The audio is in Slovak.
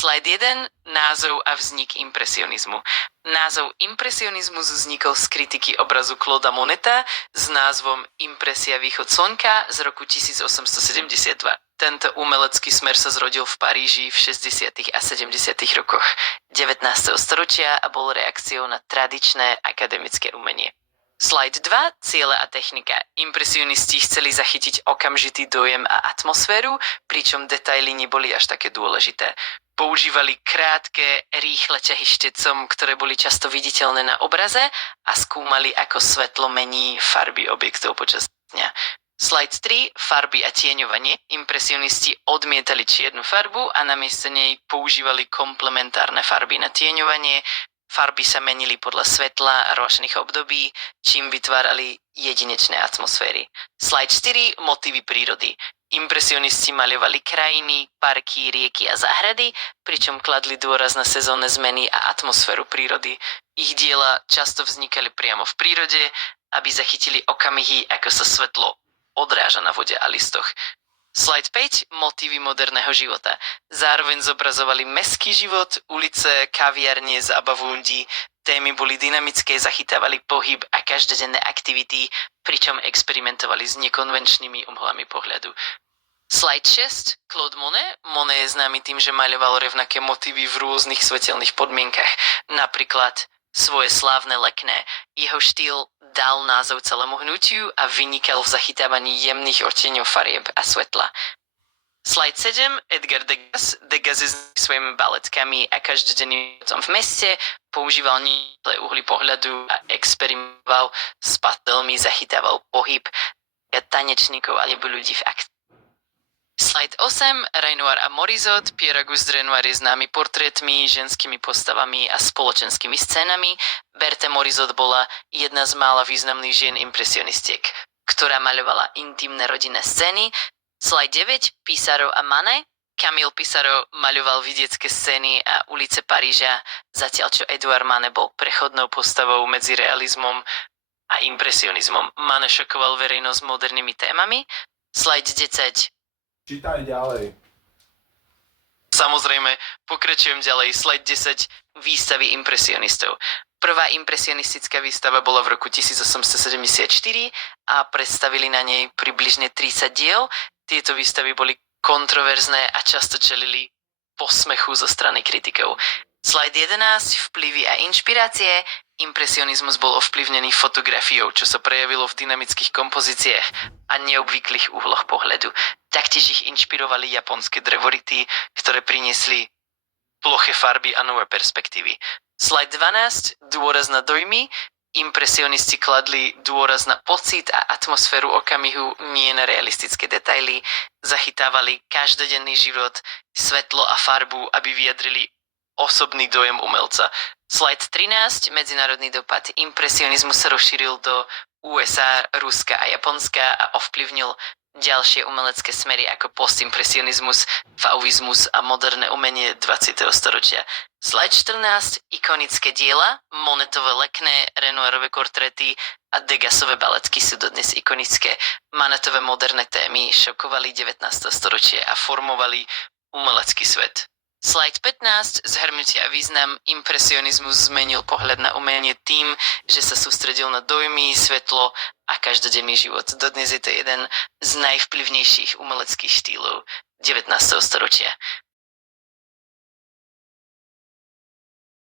Slide 1. Názov a vznik impresionizmu. Názov impresionizmus vznikol z kritiky obrazu Clauda Moneta s názvom Impresia východ slnka z roku 1872. Tento umelecký smer sa zrodil v Paríži v 60. a 70. rokoch 19. storočia a bol reakciou na tradičné akademické umenie. Slide 2. Ciele a technika. Impresionisti chceli zachytiť okamžitý dojem a atmosféru, pričom detaily neboli až také dôležité. Používali krátke, rýchle ťahy štecom, ktoré boli často viditeľné na obraze a skúmali, ako svetlo mení farby objektov počas dňa. Slide 3. Farby a tieňovanie. Impresionisti odmietali čiernu farbu a namiesto nej používali komplementárne farby na tieňovanie. Farby sa menili podľa svetla a ročných období, čím vytvárali jedinečné atmosféry. Slide 4. Motívy prírody. Impresionisti maľovali krajiny, parky, rieky a záhrady, pričom kladli dôraz na sezónne zmeny a atmosféru prírody. Ich diela často vznikali priamo v prírode, aby zachytili okamihy, ako sa svetlo odráža na vode a listoch. Slide 5. Motívy moderného života. Zároveň zobrazovali mestský život, ulice, kaviarne, zábavu ľudí. Témy boli dynamické, zachytávali pohyb a každodenné aktivity, pričom experimentovali s nekonvenčnými uhlami pohľadu. Slide 6. Claude Monet. Monet je známy tým, že maľoval rovnaké motívy v rôznych svetelných podmienkach. Napríklad svoje slávne lekné. Jeho štýl dal názov celému hnutiu a vynikal v zachytávaní jemných odtieňov farieb a svetla. Slide 7. Edgar Degas. Degas je svojimi baletkami a každodenným v meste používal nízke uhly pohľadu a experimentoval s pastelmi, zachytával pohyb tanečníkov alebo ľudí v akcii. Slide 8. Renoir a Morizot. Pierre Auguste Renoir je známy portrétmi, ženskými postavami a spoločenskými scénami. Berthe Morizot bola jedna z mála významných žien impresionistiek, ktorá maľovala intimné rodinné scény. Slide 9. Pissarro a Manet. Camille Pissarro maľoval vidiecké scény a ulice Paríža, zatiaľ čo Edouard Manet bol prechodnou postavou medzi realizmom a impresionizmom. Manet šokoval verejnosť modernými témami. Slide 10. Čítaj ďalej. Samozrejme, pokračujem ďalej. Slide 10. Výstavy impresionistov. Prvá impresionistická výstava bola v roku 1874 a predstavili na nej približne 30 diel. Tieto výstavy boli kontroverzné a často čelili posmechu zo strany kritikov. Slide 11. Vplyvy a inšpirácie. Impresionizmus bol ovplyvnený fotografiou, čo sa prejavilo v dynamických kompozíciách a neobvyklých uhloch pohľadu. Taktiež ich inšpirovali japonské drevority, ktoré priniesli ploché farby a nové perspektívy. Slide 12. Dôraz na dojmy. Impresionisti kladli dôraz na pocit a atmosféru okamihu, nie na realistické detaily. Zachytávali každodenný život, svetlo a farbu, aby vyjadrili osobný dojem umelca. Slide 13. Medzinárodný dopad. Impresionizmus sa rozšíril do USA, Ruska a Japonska a ovplyvnil ďalšie umelecké smery ako postimpresionizmus, fauvizmus a moderné umenie 20. storočia. Slide 14. Ikonické diela. Monetové lekné, Renoirové portréty a Degasové baletky sú dodnes ikonické. Manetové moderné témy šokovali 19. storočie a formovali umelecký svet. Slide 15. Zhrnutie a význam. Impresionizmus zmenil pohľad na umenie tým, že sa sústredil na dojmy, svetlo a každodenný život. Dodnes je to jeden z najvplyvnejších umeleckých štýlov 19. storočia.